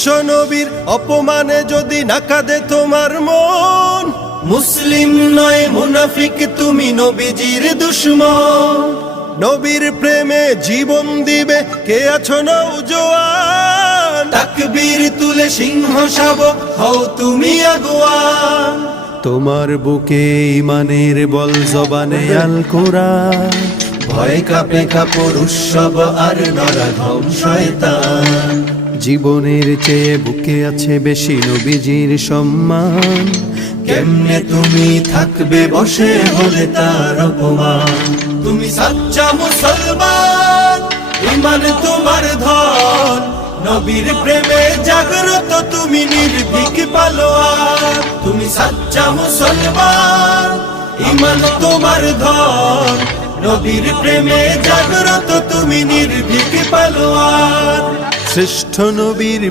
বিশ্ব নবীর অপমানে যদি না কাঁদে তোমার মন, মুসলিম নয় মুনাফিক তুমি নবীজির দুশমন। নবীর প্রেমে জীবন দিবে কে আছো নওজোয়ান, তাকবীর তুলে সিংহ শাবক হও তুমি আগুয়ান। তোমার বুকে ঈমানের বল জবানে আল কোরআন, ভয় কাঁপে কাপড় উৎসব আর নরাধম শয়তান। জীবনের চেয়ে বুকে আছে বেশি নবীজির সম্মান, কেমনে তুমি থাকবে বসে হলে তার অপমান। তুমি সাচ্চা মুসলমান, ঈমান তোমার ধন, নবীর প্রেমে জাগ্রত তুমি নির্ভীক পালোয়ান। তুমি সাচ্চা মুসলমান, ঈমান তোমার ধন, নবীর প্রেমে জাগ্রত তুমি নির্ভীক পালোয়ান। শ্রেষ্ঠ নবীর